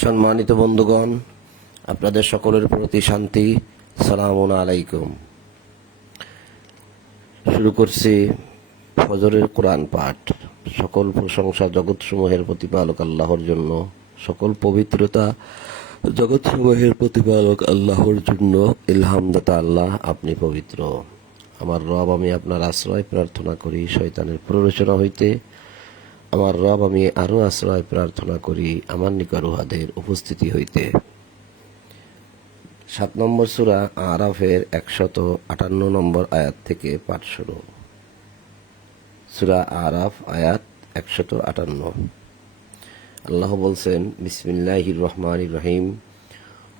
সম্মানিত বন্ধুগণ, আপনাদের সকলের প্রতি শান্তি, সালামুন আলাইকুম। শুরু করছি ফজরের কোরআন পাঠ। সকল প্রশংসা জগৎসমূহের প্রতিপালক আল্লাহর জন্য, সকল পবিত্রতা জগৎসমূহের প্রতিপালক আল্লাহর জন্য ইলহামদাতা আল্লাহ আপনি পবিত্র। আমার রব, আমি আপনার আশ্রয় প্রার্থনা করি, শয়তানের প্ররোচনা হইতে আমার রব আমি আরও আশ্রয় প্রার্থনা করি আমার নিকট উহাদের উপস্থিতি হইতে। সাত নম্বর সুরা আরাফের একশত আটান্ন নম্বর আয়াত থেকে পাঠ শুরু। সুরা আরাফ আয়াত একশত আটান্ন। আল্লাহ বলছেন বিসমিল্লাহ রহমান রহিম।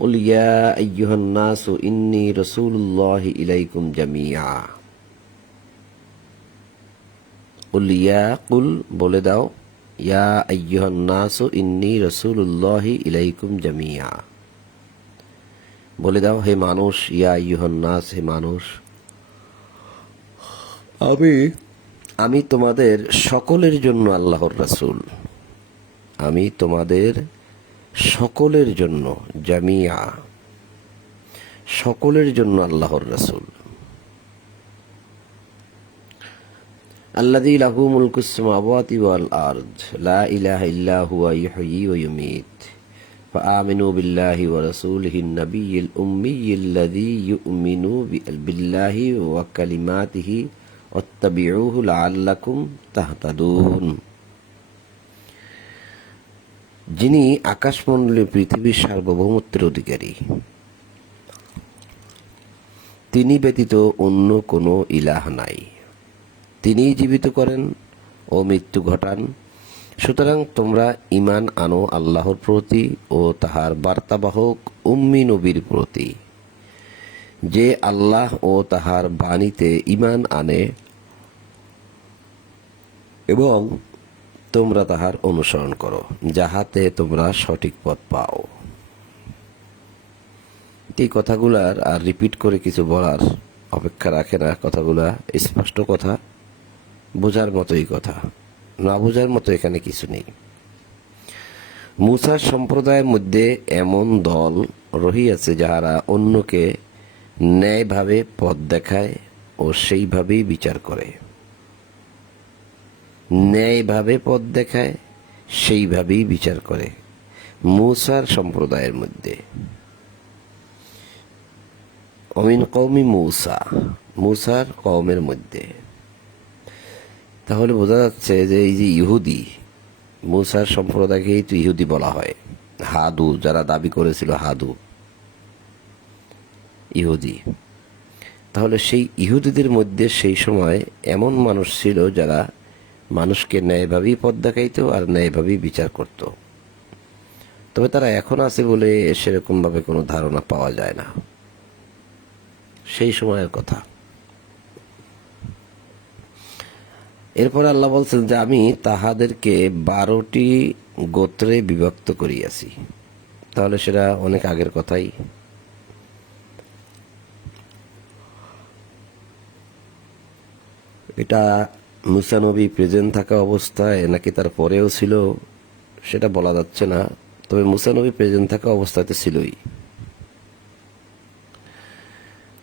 উলিয়া ইয়ুহন্নাসু ইন্নি রসুল্লাহ ইলাইকুম জামিয়া উল ইয়াকুল বলে দাও ইয়া আয়্যহন্নাসু ইন্নি রসুল্লাহি ইলাইকুম জামিয়া বলে দাও হে মানুষ ইয়া ইহন্নাস হে মানুষ আমি আমি তোমাদের সকলের জন্য আল্লাহর রাসুল। আমি তোমাদের সকলের জন্য জামিয়া সকলের জন্য আল্লাহর রাসুল। الذي له ملك السماوات والأرض لا إله إلا هو يحيي ويميت فآمنوا بالله ورسوله النبي الأمي الذي يؤمن بالله وكلماته واتبعوه لعلكم تهتدون যিনি আকাশমণ্ডলী পৃথিবীর সার্বভৌমত্বের অধিকারী তিনি ব্যতীত অন্য কোনো ইলাহ নাই তিনিই জীবিত করেন ও মৃত্যু ঘটান। সুতরাং তোমরা ইমান আনো আল্লাহর প্রতি ও তাহার বার্তাবাহক উম্মি নবীর প্রতি। যে আল্লাহ ও তাহার বাণীতে ইমান আনে এবং তোমরা তাহার অনুসরণ করো, যাহাতে তোমরা সঠিক পথ পাও। এই কথাগুলার আর রিপিট করে কিছু বলার অপেক্ষা রাখে না। কথাগুলা স্পষ্ট কথা। বোঝার মতোই কথা। না বোঝার মতো এখানে কিছু নেই। মুসার সম্প্রদায়ের মধ্যে এমন দল রহিয়াছে যাহারা অন্যকে ন্যায়ভাবে পথ দেখায় ও সেইভাবেই বিচার করে। ন্যায়ভাবে পথ দেখায়, সেইভাবেই বিচার করে মুসার সম্প্রদায়ের মধ্যে। অমিন কৌমি মৌসা, মুসার কওমের মধ্যে। তাহলে বোঝা যাচ্ছে যে এই যে ইহুদি, মুসার সম্প্রদায়কেই তো ইহুদি বলা হয়। হাদু, যারা দাবি করেছিল হাদু। ইহুদি। তাহলে সেই ইহুদিদের মধ্যে সেই সময় এমন মানুষ ছিল যারা মানুষকে ন্যায়ভাবেই পথ দেখাইতো আর ন্যায়ভাবেই বিচার করত। তবে তারা এখন আছে বলে সেরকমভাবে কোনো ধারণা পাওয়া যায় না। সেই সময়ের কথা। এরপর আল্লাহ বলছেন যে আমি তাহাদেরকে বারোটি গোত্রে বিভক্ত করিয়াছি। তাহলে সেটা অনেক আগের কথাই। এটা মুসানবী প্রেজেন্ট থাকা অবস্থায় নাকি তার পরেও ছিল, সেটা বলা যাচ্ছে না। তবে মুসানবী প্রেজেন্ট থাকা অবস্থাতে ছিলই।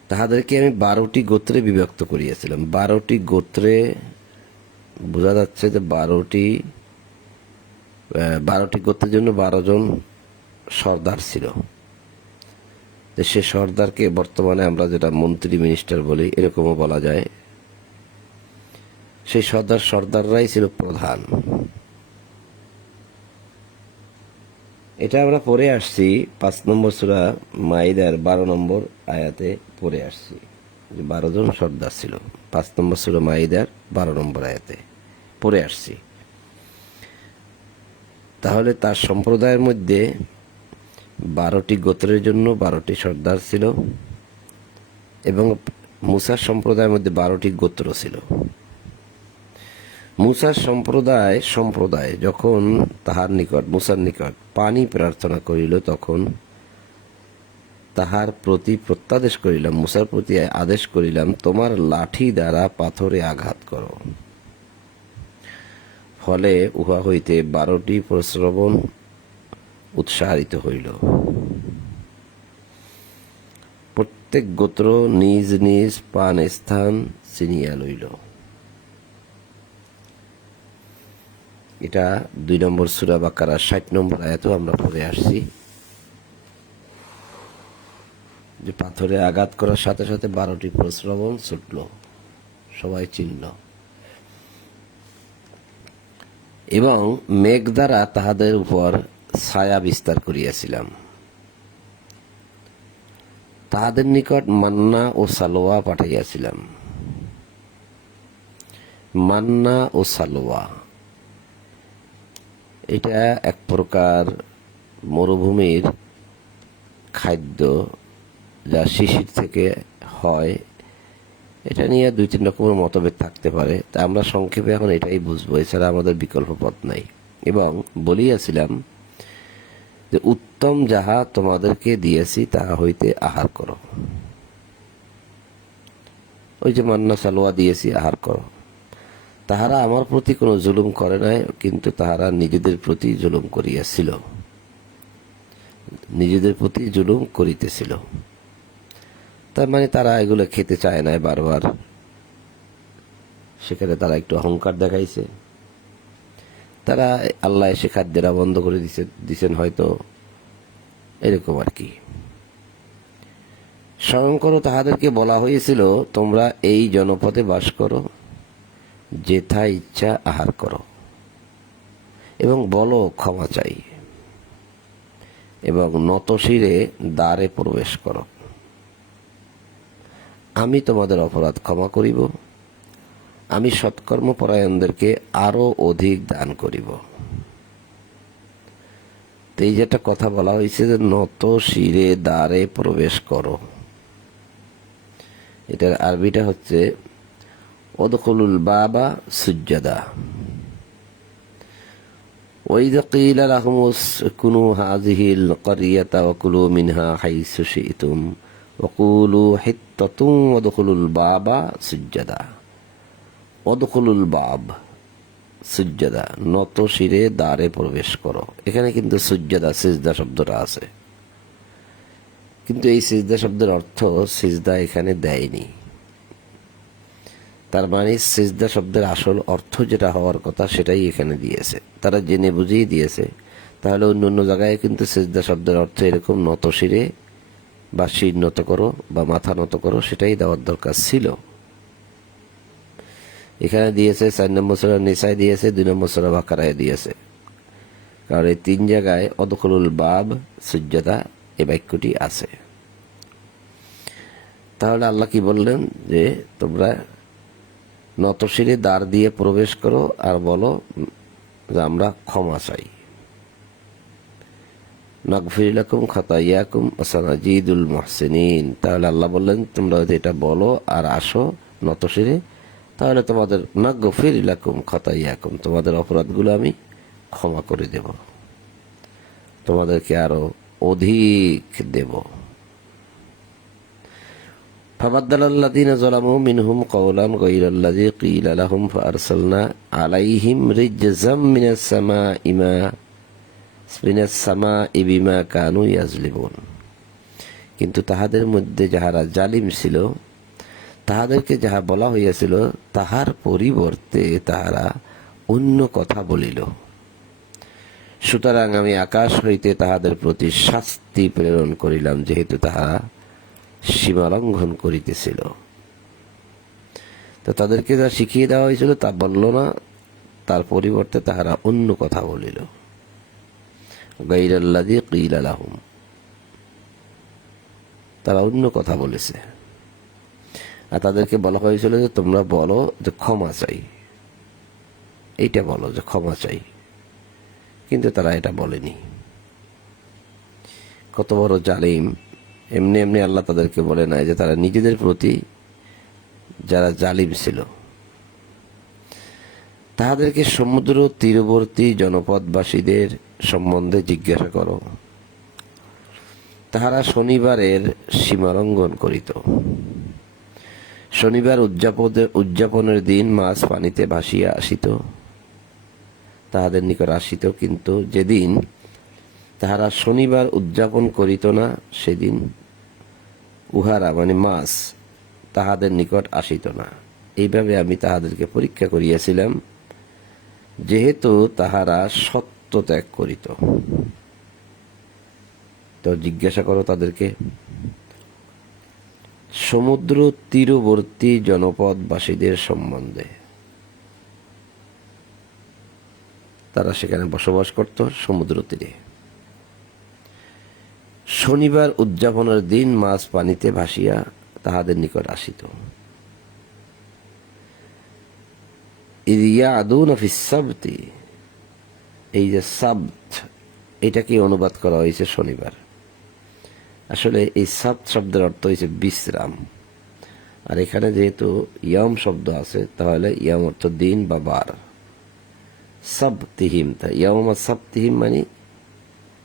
তাহাদেরকে আমি বারোটি গোত্রে বিভক্ত করিয়াছিলাম। বারোটি গোত্রে বোঝা যাচ্ছে যে বারোটি বারোটি গোত্রের জন্য বারো জন সর্দার ছিল। সে সর্দারকে বর্তমানে আমরা যেটা মন্ত্রী মিনিস্টার বলি, এরকমও বলা যায়। সেই সর্দার, সর্দাররাই ছিল প্রধান। এটা আমরা পড়ে আসছি, পাঁচ নম্বর সুরা মাইদার বারো নম্বর আয়াতে পড়ে আসছি বারো জন সর্দার ছিল। পাঁচ নম্বর সুরা মাইদার বারো নম্বর আয়াতে। পড়ে আসছি। তাহলে তার সম্প্রদায়ের মধ্যে বারোটি গোত্রের জন্য বারোটি সর্দার ছিল এবং মুসার সম্প্রদায়ের মধ্যে বারোটি গোত্র ছিল। মুসার সম্প্রদায় সম্প্রদায় যখন তাহার নিকট, মুসার নিকট পানি প্রার্থনা করিল, তখন তাহার প্রতি প্রত্যাদেশ করিলাম, মুসার প্রতি আদেশ করিলাম, তোমার লাঠি দ্বারা পাথরে আঘাত করো। ফলে উহা হইতে বারোটি প্রশ্রবণ উৎসাহিত হইল। প্রত্যেক গোত্র নিজ নিজ পান স্থান চিনিয়া লইল। এটা দুই নম্বর সুরা বাকারা, ষাট নম্বর আয়াতেও আমরা পড়ে আসছি। যে পাথরে আঘাত করার সাথে সাথে বারোটি প্রশ্রবণ ছুটল, সবাই চিনল। এবং মেঘ দ্বারা তাহাদের উপর ছায়া বিস্তার করিয়াছিলাম। তাহাদের নিকট মান্না ও সালোয়া পাঠাইয়াছিলাম। মান্না ও সালোয়া। এটা এক প্রকার মরুভূমির খাদ্য যা শিশির থেকে হয় এটা নিয়ে দুই, তিন রকমের মতভেদ থাকতে পারে। তা আমরা সংক্ষেপে এখন এটাই বুঝব। এছাড়া আমাদের বিকল্প পথ নাই। এবং বলিয়াছিলাম যে, উত্তম যাহা তোমাদেরকে দিয়েছি, তাহা হইতে আহার করো। ওই যে, মান্না সালোয়া দিয়েছি, আহার করো। তাহারা আমার প্রতি কোনো জুলুম করে নাই, কিন্তু তাহারা নিজেদের প্রতি জুলুম করিয়াছিল। নিজেদের প্রতি জুলুম করিতেছিল। তার মানে তারা এগুলো খেতে চায় না বারবার। সেখানে তারা একটু অহংকার দেখাইছে। তারা আল্লাহ এসে খাদ্যেরা বন্ধ করে দিছে, দিছেন হয়তো। এরকম আর কি। স্মরণ করো তাহাদেরকে বলা হয়েছিল, তোমরা এই জনপদে বাস করো, যেথা ইচ্ছা আহার করো এবং বলো ক্ষমা চাই এবং নতশিরে দ্বারে প্রবেশ করো। আমি তোমাদের অপরাধ ক্ষমা করিব আমি সৎকর্মপরায়ণদেরকে আরো অধিক দান করিব তো এই যেটা কথা বলা হয়েছে যে নত শিরে দ্বারে প্রবেশ করো এটার আরবিটা হচ্ছে ওদখলুল বাবা সুজ্জাদা وإذا قيل لهم اسكنوا هذه القرية وكلوا منها حيث شئتم وقولوا ততুং অদখলুল বাবা সিজ্জাদা অদখলুল বাব সুজ্জাদা নত শিরে দ্বারে প্রবেশ করো। এখানে কিন্তু সুজ্জাদা, সিজদা শব্দটা আছে। কিন্তু এই সিজদা শব্দের অর্থ সিজদা এখানে দেয়নি। তার মানে সিজদা শব্দের আসল অর্থ যেটা হওয়ার কথা সেটাই এখানে দিয়েছে। তারা জেনে বুঝিয়ে দিয়েছে। তাহলে অন্য অন্য জায়গায় কিন্তু সিজদা শব্দের অর্থ এরকম নত শিরে বা শির নত করো বা মাথা নত করো, সেটাই দেওয়ার দরকার ছিল। এখানে দিয়েছে চার নম্বর সোরা নেশায় দিয়েছে, দুই নম্বর সোরা বাকারায় দিয়েছে। কারণ এই তিন জায়গায় অদখলুল বাব সূর্যতা এ বাক্যটি আছে। তাহলে আল্লাহ কি বললেন যে, তোমরা নতশিরে দ্বার দিয়ে প্রবেশ করো আর বলো যে আমরা ক্ষমা চাই। নকফিরাকুম খতাইয়াকুম ওসানাজিদুল মহসিনিন তাহলে আল্লাহ বললেন তোমরা যদি এটা বলো আর আসো নতশিরে তাহলে তোমাদের নগফির ইলাকুম খতাইয়াকুম তোমাদের অপরাধগুলো আমি ক্ষমা করে দেব তোমাদেরকে আরো অধিক দেব فبدل الذين ظلموا منهم قولا غير الذي قيل لهم فأرسلنا عليهم رجزا من السماء ما সামা ইবিমা কানু কিন্তু তাহাদের মধ্যে যাহারা জালিম ছিল, তাহাদেরকে যাহা বলা হইয়াছিল, তাহার পরিবর্তে তাহারা অন্য কথা বলিল। সুতরাং আমি আকাশ হইতে তাহাদের প্রতি শাস্তি প্রেরণ করিলাম, যেহেতু তাহারা সীমালঙ্ঘন করিতেছিল। তো তাদেরকে যা শিখিয়ে দেওয়া হয়েছিল তা বলল না, তার পরিবর্তে তাহারা অন্য কথা বলিল। গাইরাল্লাদি তারা অন্য কথা বলেছে। আর তাদেরকে বলা হয়েছিল যে, তোমরা বলো যে ক্ষমা চাই। এইটা বলো যে ক্ষমা চাই। কিন্তু তারা এটা বলেনি। কত বড় জালিম। এমনি এমনি আল্লাহ তাদেরকে বলে নাই যে, তারা নিজেদের প্রতি যারা জালিম ছিল তাহাদেরকে সমুদ্র তীরবর্তী জনপদবাসীদের সম্বন্ধে জিজ্ঞাসা করো। তাহারা শনিবারের সীমালঙ্ঘন করিত। শনিবার উদযাপনের উদযাপনের দিন মাছ পানিতে ভাসিয়া আসিত। তাহাদের নিকট আসিত, কিন্তু যেদিন তাহারা শনিবার উদযাপন করিত না, সেদিন উহারা মানে মাছ তাহাদের নিকট আসিত না। এইভাবে আমি তাহাদেরকে পরীক্ষা করিয়াছিলাম। যেহেতু তাহারা সত্য ত্যাগ করিত। তো জিজ্ঞাসা করো তাদেরকে, সমুদ্র তীরবর্তী জনপদবাসীদের সম্বন্ধে। তারা সেখানে বসবাস করত সমুদ্র তীরে। শনিবার উদযাপনের দিন মাছ পানিতে ভাসিয়া তাহাদের নিকট আসিত। ইয়া আদৌ সাবতি এই যে সাবত, এটাকে অনুবাদ করা হয়েছে শনিবার। আসলে এই সাত শব্দের অর্থ হয়েছে বিশ্রাম। আর এখানে যেহেতু ইয়ম শব্দ আছে, তাহলে ইয়ম অর্থ দিন বা বার। সাবতিহিম তা ইয়ম সাবতিহিম মানে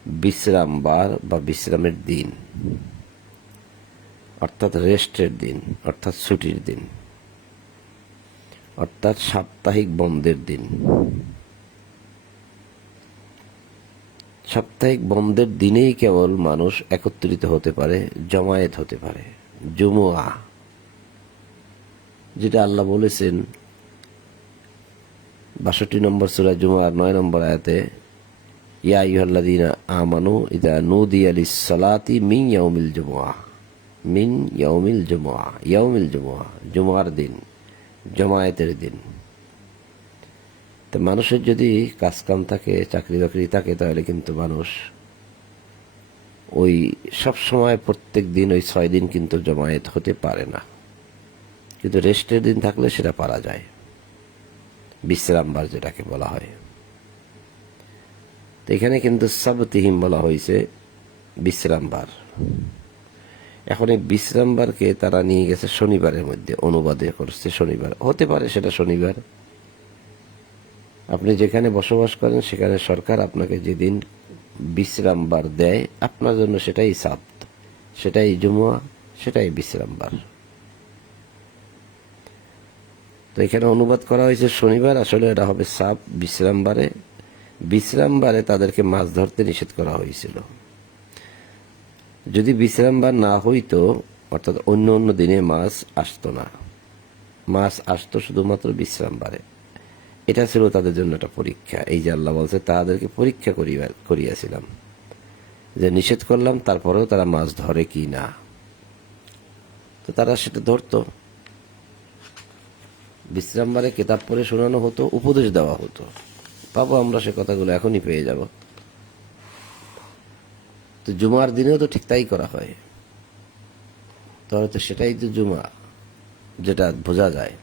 বিশ্রাম, বার বা বিশ্রামের দিন। অর্থাৎ রেস্টের দিন, অর্থাৎ ছুটির দিন। অর্থাৎ সাপ্তাহিক বন্ধের দিন। সাপ্তাহিক বন্ধের দিনেই কেবল মানুষ একত্রিত হতে পারে, জমায়েত হতে পারে। জুমুয়া যেটা আল্লাহ বলেছেন বাষট্টি নম্বর সুরা জুমার নয় নম্বর আয়াতে, ইয়া ইহল্লাদিনা আমানু ইদা নুদি আলি সালাতি মিন ইয়াউমিল জুমুয়া মিন ইয়াউমিল জুমুয়া ইয়াউমিল জুমুয়া জুমার দিন। জমায়েতের দিন। তো মানুষের যদি কাজকাম থাকে, চাকরি বাকরি থাকে, তাহলে কিন্তু মানুষ ওই সব সময় প্রত্যেক দিন, ওই ছয় দিন কিন্তু জমায়েত হতে পারে না। কিন্তু রেস্টের দিন থাকলে সেটা পারা যায়। বিশ্রামবার যেটাকে বলা হয়। তো এখানে কিন্তু সাবতিহিম বলা হয়েছে বিশ্রামবার এখন এই বিশ্রামবারকে তারা নিয়ে গেছে শনিবারের মধ্যে, অনুবাদে করছে শনিবার। হতে পারে সেটা শনিবার। আপনি যেখানে বসবাস করেন, সেখানে সরকার আপনাকে যেদিন বিশ্রামবার দেয়, আপনার জন্য সেটাই সাপ্ত। সেটাই জুমুয়া, সেটাই বিশ্রামবার তো এখানে অনুবাদ করা হয়েছে শনিবার, আসলে এটা হবে সাপ বিশ্রামবারে বিশ্রামবারে তাদেরকে মাছ ধরতে নিষেধ করা হয়েছিল। যদি বিশ্রামবার না হইতো, অর্থাৎ অন্য অন্য দিনে মাছ আসতো না। মাছ আসতো শুধুমাত্র বিশ্রামবারে এটা ছিল তাদের জন্য একটা পরীক্ষা। এই যে আল্লাহ বলছে, তাদেরকে পরীক্ষা করিয়া, করিয়াছিলাম। যে নিষেধ করলাম, তারপরেও তারা মাছ ধরে কি না? তো তারা সেটা ধরতো। বিশ্রামবারে কেতাব পড়ে শোনানো হতো, উপদেশ দেওয়া হতো। পাবো আমরা সে কথাগুলো, এখনই পেয়ে যাব। তো জুমার দিনেও তো ঠিক তাই করা হয়। তাহলে তো সেটাই তো জুমা, যেটা বোঝা যায়।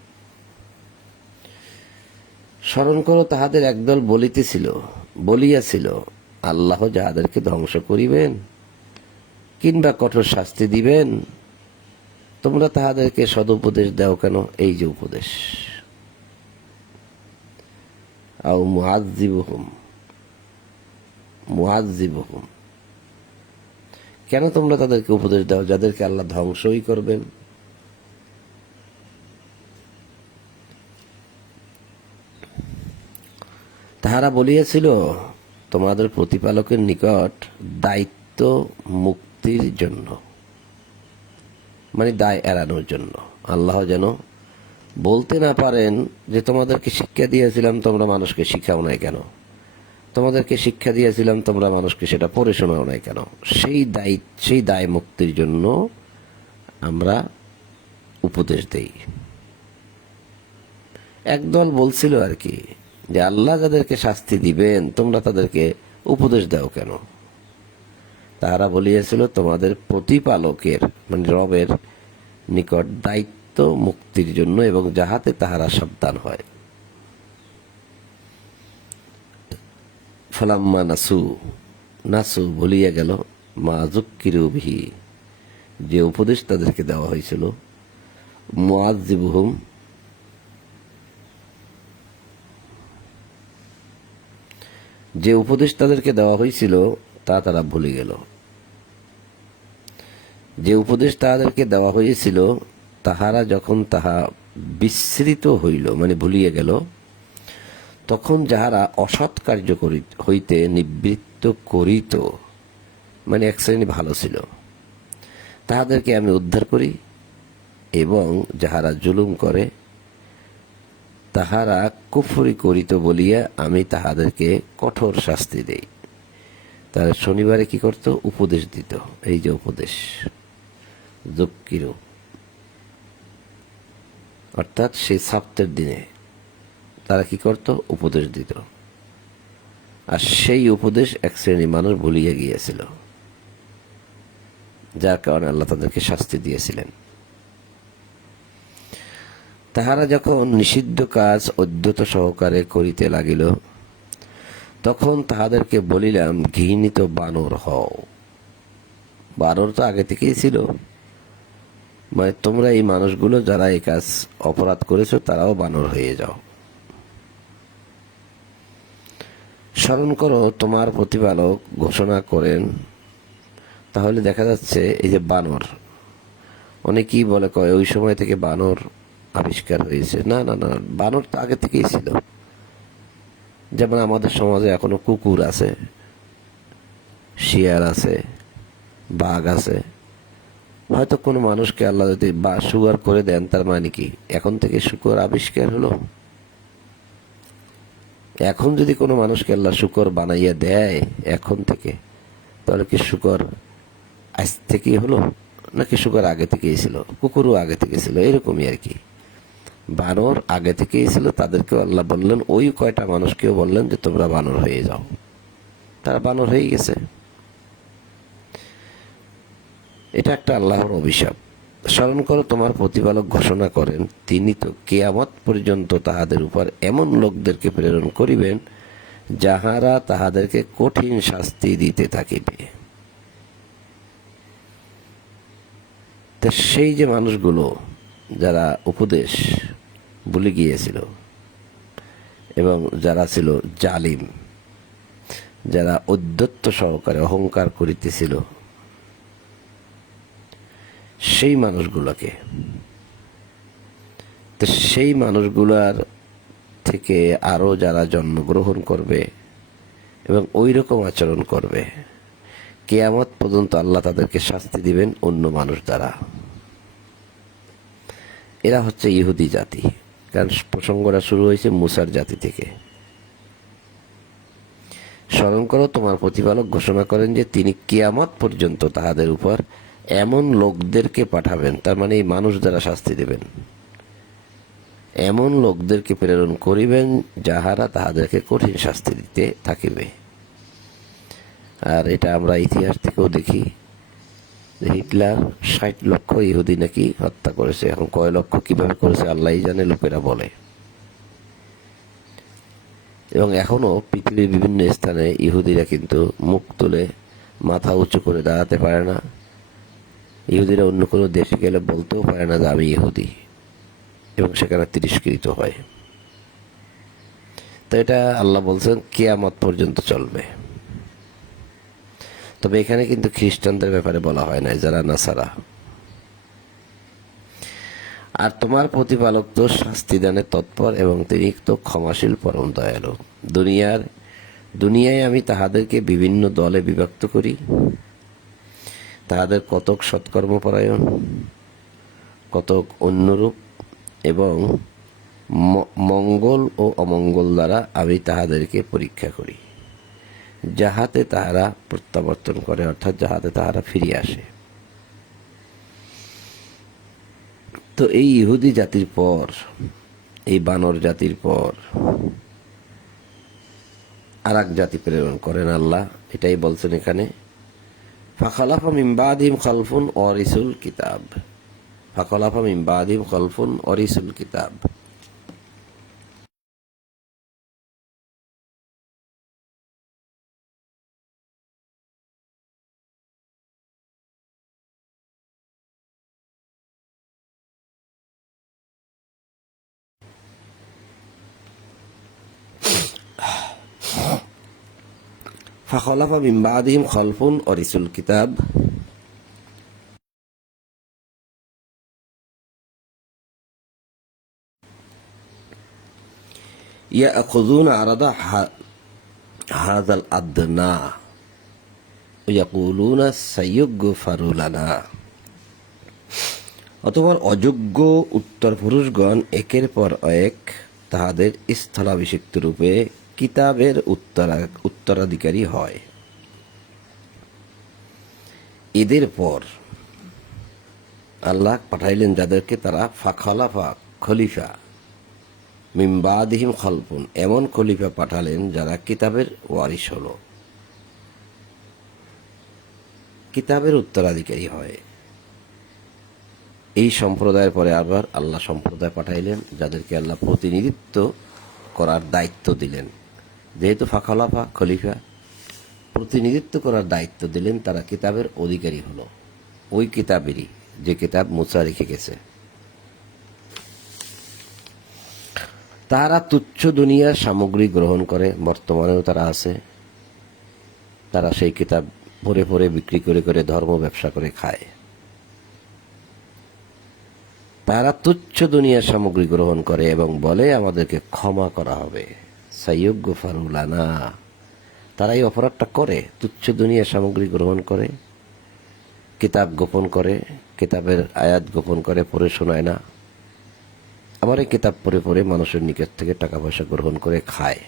স্মরণ করো, তাহাদের একদল বলিতেছিল, বলিয়াছিল, আল্লাহ যাহাদেরকে ধ্বংস করিবেন কিংবা কঠোর শাস্তি দিবেন, তোমরা তাহাদেরকে সদুপদেশ দাও কেন? এই যে উপদেশ। আও মুআজ্জিবুহুম মুআজ্জিবুহুম। কেন তোমরা তাদেরকে উপদেশ দাও যাদেরকে আল্লাহ ধ্বংসই করবেন? তাহারা বলিয়াছিল, তোমাদের প্রতিপালকের নিকট দায়িত্ব মুক্তির জন্য। মানে দায় এড়ানোর জন্য। আল্লাহ যেন বলতে না পারেন যে, তোমাদেরকে শিক্ষা দিয়েছিলাম, তোমরা মানুষকে শিখাও নাই কেন? তোমাদেরকে শিক্ষা দিয়েছিলাম, তোমরা মানুষকে সেটা পড়ে শোনাও নাই কেন? সেই দায় সেই দায় মুক্তির জন্য আমরা উপদেশ দেই। একদল বলছিল আর কি যে, আল্লাহ যাদেরকে শাস্তি দিবেন, তোমরা তাদেরকে উপদেশ দাও কেন? তাহারা বলিয়াছিল, তোমাদের প্রতিপালকের মানে রবের নিকট দায়িত্ব মুক্তির জন্য এবং যাহাতে তাহারা সাবধান হয়। ফলাম্মা নাসু নাসু ভুলিয়া গেল, মা জুক্কিরুবিহি যে উপদেশ তাদেরকে দেওয়া হয়েছিল, মুআজ্জিবুহুম, যে উপদেশ তাদেরকে দেওয়া হয়েছিল, তা তারা ভুলে গেল। যে উপদেশ তাদেরকে দেওয়া হয়েছিল, তাহারা যখন তাহা বিস্মৃত হইল মানে ভুলিয়ে গেল তখন যাহারা অসৎ কার্য করি- হইতে নিবৃত্ত করিত মানে এক শ্রেণি ভালো ছিল, তাহাদেরকে আমি উদ্ধার করি এবং যাহারা জুলুম করে, তাহারা কুফরি করিত বলিয়া আমি তাহাদেরকে কঠোর শাস্তি দেই। তার শনিবারে কি করত? উপদেশ দিত। এই যে উপদেশ যুক্তিরও অর্থাৎ সেই সপ্তাহের দিনে তারা কি করত? উপদেশ দিত। আর সেই উপদেশ এক শ্রেণি মানুষ ভুলিয়ে গিয়েছিল। যার কারণে আল্লাহ তাদেরকে শাস্তি দিয়েছিলেন। তাহারা যখন নিষিদ্ধ কাজ অদ্যত সহকারে করিতে লাগিল, তখন তাহাদেরকে বলিলাম, ঘৃণিত বানর হও। বানর তো আগে থেকেই ছিল। মানে তোমরা এই মানুষগুলো যারা এই কাজ অপরাধ করেছ, তারাও বানর হয়ে যাও। স্মরণ করো, তোমার প্রতিপালক ঘোষণা করেন। তাহলে দেখা যাচ্ছে এই যে বানর, অনেকেই বলে, কয়, ওই সময় থেকে বানর আবিষ্কার হয়েছে। না না না, বানর তো আগে থেকেই ছিল। যেমন আমাদের সমাজে এখনও কুকুর আছে শিয়ার আছে, বাঘ আছে। হয়তো কোনো মানুষকে আল্লাহ যদি বা সুগার করে দেন, তার মানে কি? এখন থেকে শুকর আবিষ্কার হলো? এখন যদি কোনো মানুষকে আল্লাহ শুকর বানাইয়া দেয়, এখন থেকে, তাহলে কি শুকর আজ থেকেই হলো? নাকি শুকর আগে থেকেই ছিল? কুকুরও আগে থেকে ছিল, এরকমই আর কি। বানর আগে থেকেই ছিল, তাদেরকেও আল্লাহ বললেন, ওই কয়টা মানুষকেও বললেন যে তোমরা বানর হয়ে যাও। তারা বানর হয়ে গেছে। এটা একটা আল্লাহর অভিশাপ। স্মরণ করো, তোমার প্রতিপালক ঘোষণা করেন, তিনি তো কেয়ামত পর্যন্ত তাহাদের উপর এমন লোকদেরকে প্রেরণ করিবেন, যাহারা তাহাদেরকে কঠিন শাস্তি দিতে থাকিবে। সেই যে মানুষগুলো যারা উপদেশ ভুলে গিয়েছিল এবং যারা ছিল জালিম, যারা অধ্যত্ত সহকারে অহংকার করিতেছিল সেই মানুষগুলোকে। তো সেই মানুষগুলার থেকে আরও যারা জন্মগ্রহণ করবে এবং ওই রকম আচরণ করবে, কেয়ামত পর্যন্ত আল্লাহ তাদেরকে শাস্তি দিবেন অন্য মানুষ দ্বারা। এরা হচ্ছে ইহুদি জাতি, কারণ প্রসঙ্গটা শুরু হয়েছে মুসার জাতি থেকে। স্মরণ করো, তোমার প্রতিপালক ঘোষণা করেন যে তিনি কেয়ামত পর্যন্ত তাহাদের উপর এমন লোকদেরকে পাঠাবেন, তার মানে এই মানুষ দ্বারা শাস্তি দেবেন। এমন লোকদেরকে প্রেরণ করিবেন যাহারা তাহাদেরকে কঠিন শাস্তি দিতে থাকিবে। আর এটা আমরা ইতিহাস থেকেও দেখি হিটলার ষাট লক্ষ ইহুদি নাকি হত্যা করেছে। এখন কয় লক্ষ, কীভাবে করেছে আল্লাহ জানে, লোকেরা বলে। এবং এখনও পৃথিবীর বিভিন্ন স্থানে ইহুদিরা কিন্তু মুখ তুলে মাথা উঁচু করে দাঁড়াতে পারে না। ইহুদিরা অন্য কোনো দেশে গেলে বলতেও পারে না যে আমি ইহুদি। এবং সেখানে তিরস্কৃত হয়। তো এটা আল্লাহ বলছেন, কেয়ামত পর্যন্ত চলবে। তবে এখানে কিন্তু খ্রিস্টানদের ব্যাপারে বলা হয় না যারা নাসারা। আর তোমার প্রতিপালক তো শাস্তি দানে তৎপর এবং তিনি তো ক্ষমাশীল, পরম দয়ালু। দুনিয়ার, দুনিয়ায় আমি তাহাদেরকে বিভিন্ন দলে বিভক্ত করি। তাহাদের কতক সৎকর্মপরায়ণ, কতক অন্যরূপ এবং মঙ্গল ও অমঙ্গল দ্বারা আমি তাহাদেরকে পরীক্ষা করি, যাহাতে তাহারা প্রত্যাবর্তন করে, অর্থাৎ যাহাতে তাহারা ফিরে আসে। তো এই ইহুদি জাতির পর, এই বানর জাতির পর আর জাতি প্রেরণ করেন আল্লাহ, এটাই বলছেন এখানে। ফাখালাফা মিমবাদিম খালফুন অরিসুল কিতাব ফাখালাফা মিমবাদিম খালফুন অরিসুল কিতাব فخلف من بعدهم خلف ورثوا الكتاب ইয়াখুযুন আরাদা হা- হাযাল আদনা ইয়াকুলুনা সাইয়ুগফারু লানা অতঃপর অযোগ্য উত্তর পুরুষগণ একের পর এক তাহাদের স্থলাভিষিক্ত রূপে কিতাবের উত্তরা, উত্তরাধিকারী হয়। এদের পর আল্লাহ পাঠাইলেন যাদেরকে তারা ফাখলাফা, খলিফা, মিমবাদিহিম খলপুন এমন খলিফা পাঠালেন যারা কিতাবের ওয়ারিস হল। কিতাবের উত্তরাধিকারী হয়। এই সম্প্রদায়ের পরে আবার আল্লাহ সম্প্রদায় পাঠাইলেন যাদেরকে আল্লাহ প্রতিনিধিত্ব করার দায়িত্ব দিলেন। যেহেতু ফাখলাফা খলিফা, প্রতিনিধিত্ব করার দায়িত্ব দিলেন, তারা কিতাবের অধিকারী হলো। ওই কিতাবেরই, যে কিতাব মুসা রেখে গেছে। তারা তুচ্ছ দুনিয়ার সামগ্রী গ্রহণ করে, বর্তমানেও তারা আছে। তারা সেই কিতাব ভরে ভরে বিক্রি করে করে ধর্ম ব্যবসা করে খায়। তারা তুচ্ছ দুনিয়ার সামগ্রী গ্রহণ করে এবং বলে, আমাদেরকে ক্ষমা করা হবে। সাইয়জ্ঞ ফারুলানা। তারা এই অপরাধটা করে, তুচ্ছ দুনিয়ার সামগ্রী গ্রহণ করে, কিতাব গোপন করে, কিতাবের আয়াত গোপন করে, পড়ে শোনায় না। আবার এই কিতাব পড়ে পড়ে মানুষের নিকট থেকে টাকা পয়সা গ্রহণ করে খায়।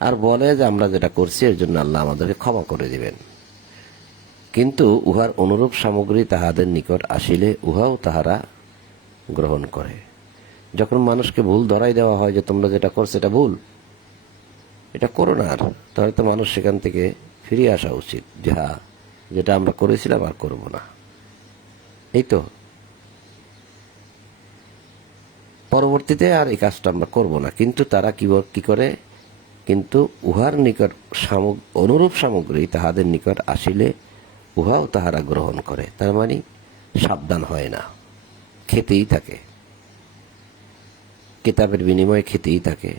আর বলে যে আমরা যেটা করছি, এর জন্য আল্লাহ আমাদেরকে ক্ষমা করে দিবেন। কিন্তু উহার অনুরূপ সামগ্রী তাহাদের নিকট আসিলে উহাও তাহারা গ্রহণ করে। যখন মানুষকে ভুল ধরাই দেওয়া হয় যে তোমরা যেটা করছ এটা ভুল, এটা করো না আর। তাহলে তো মানুষ সেখান থেকে ফিরে আসা উচিত যে হ্যাঁ যেটা আমরা করেছিলাম আর করব না। এই তো। পরবর্তীতে আর এই কাজটা আমরা করব না। কিন্তু তারা কি কি করে? কিন্তু উহার নিকট সামগ- অনুরূপ সামগ্রী তাহাদের নিকট আসিলে উহাও তাহারা গ্রহণ করে। তার মানে সাবধান হয় না। খেতেই থাকে। কিতাবের বিনিময়ে খেতেই থাকে।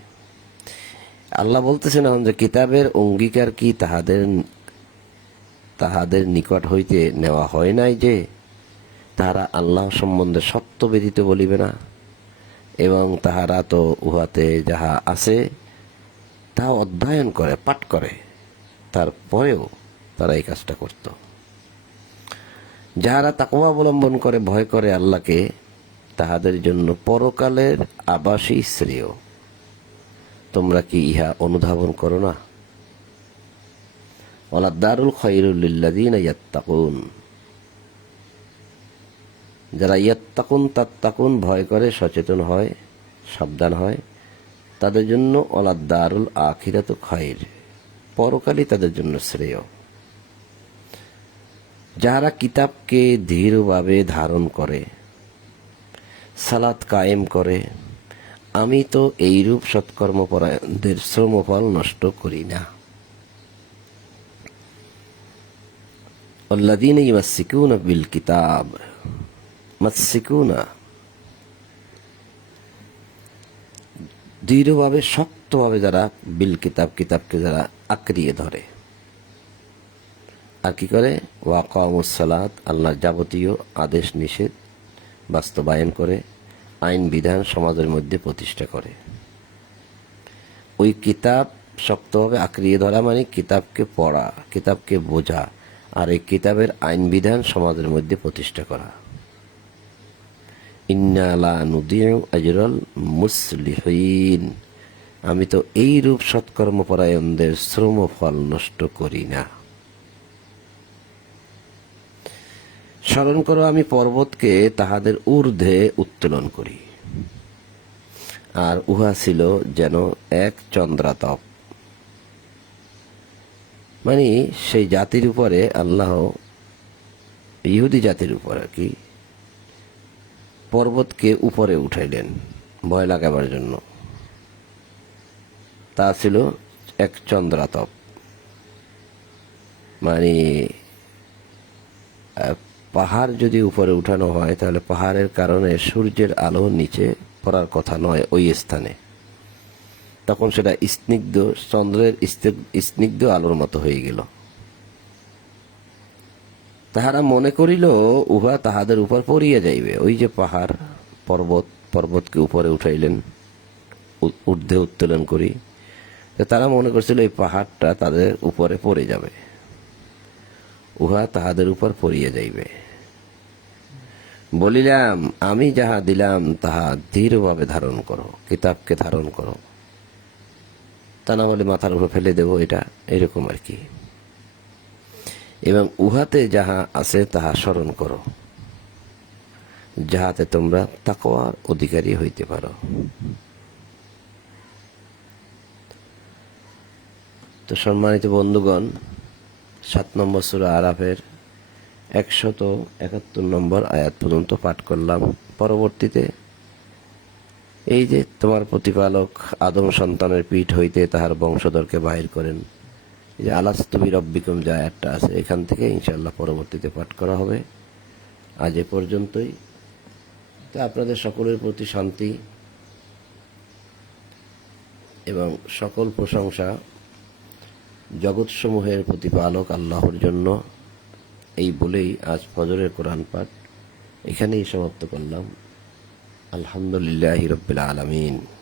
আল্লাহ বলতেছেন যে কিতাবের অঙ্গীকার কি তাহাদের তাহাদের নিকট হইতে নেওয়া হয় নাই যে তাহারা আল্লাহ সম্বন্ধে সত্য ব্যতীত বলিবে না, এবং তাহারা তো উহাতে যাহা আছে তাহা অধ্যয়ন করে, পাঠ করে। তারপরেও তারা এই কাজটা করত। যাহারা তাকওয়া অবলম্বন করে, ভয় করে আল্লাহকে তাহাদের জন্য পরকালের আবাসী শ্রেয়। তোমরা কি ইহা অনুধাবন করো না? খৈরুল্লাদিন ইয়াত্তাকুন। যারা ইয়াত্তাকুন, তাত্তাকুন ভয় করে, সচেতন হয়, সাবধান হয়, তাদের জন্য ওলা দারুল আখিরাত খৈর পরকালই তাদের জন্য শ্রেয়। যাহারা কিতাবকে দৃঢ়ভাবে ধারণ করে সালাত কায়েম করে, আমি তো এইরূপ সৎকর্মপরায়ণদের শ্রমফল নষ্ট করি না। অল্লাদিন ইমাসিকুনা বিল কিতাব মাসিকুনা দৃঢ়ভাবে, শক্তভাবে যারা বিল কিতাব কিতাবকে যারা আঁকড়িয়ে ধরে। আর কি করে? ওয়াকামুসালাত আল্লাহর যাবতীয় আদেশ নিষেধ বাস্তবায়ন করে, আইন, বিধান সমাজের মধ্যে প্রতিষ্ঠা করে। ওই কিতাব শক্তভাবে আঁকড়িয়ে ধরা মানে কিতাবকে পড়া, কিতাবকে বোঝা আর এই কিতাবের আইন, বিধান সমাজের মধ্যে প্রতিষ্ঠা করা। ইন্নালা নুদিউ আজরল মুসলিহীন। আমি তো এই রূপ সৎকর্মপরায়ণদের শ্রম ফল নষ্ট করি না। স্মরণ করো, আমি পর্বতকে তাহাদের ঊর্ধ্বে উত্তোলন করি। আর উহা ছিল যেন এক চন্দ্রাতপ। মানে সেই জাতির উপরে, আল্লাহ ইহুদি জাতির উপর আর কি, পর্বতকে উপরে উঠাইলেন ভয় লাগাবার জন্য। তা ছিল এক চন্দ্রাতপ। মানে পাহাড় যদি উপরে উঠানো হয়, তাহলে পাহাড়ের কারণে সূর্যের আলো নিচে পড়ার কথা নয় ওই স্থানে। তখন সেটা স্নিগ্ধ, চন্দ্রের স্নিগ্ধ আলোর মতো হয়ে গেল। তাহারা মনে করিল, উহা তাহাদের উপর পড়িয়া যাইবে। ওই যে পাহাড়, পর্বত, পর্বতকে উপরে উঠাইলেন ঊর্ধ্বে উত্তোলন করি। তারা মনে করছিল এই পাহাড়টা তাদের উপরে পড়ে যাবে। উহা তাহাদের উপর পড়িয়া যাইবে। বলিলাম, আমি যাহা দিলাম, তাহা দৃঢ়ভাবে ধারণ করো, কিতাবকে ধারণ করো। তা না বলে মাথার উপর ফেলে দেব, এটা এরকম আর কি। এবং উহাতে যাহা আছে, তাহা স্মরণ করো। যাহাতে তোমরা তাকওয়ার অধিকারী হইতে পারো। তো সম্মানিত বন্ধুগণ সাত নম্বর সুরা আরাফের একশত একাত্তর নম্বর আয়াত পর্যন্ত পাঠ করলাম। পরবর্তীতে এই যে তোমার প্রতিপালক আদম সন্তানের পিঠ হইতে তাহার বংশধরকে বাহির করেন, এই যে আলাস্তবি রব্বিকম যে আয়াতটা আছে, এখান থেকে ইনশাল্লাহ পরবর্তীতে পাঠ করা হবে। আজ এ পর্যন্তই। তো আপনাদের সকলের প্রতি শান্তি এবং সকল প্রশংসা জগৎসমূহের প্রতিপালক আল্লাহর জন্য। এই বলেই আজ ফজরের কোরআন পাঠ এখানেই সমাপ্ত করলাম। আলহামদুলিল্লাহ রবিল আলমিন।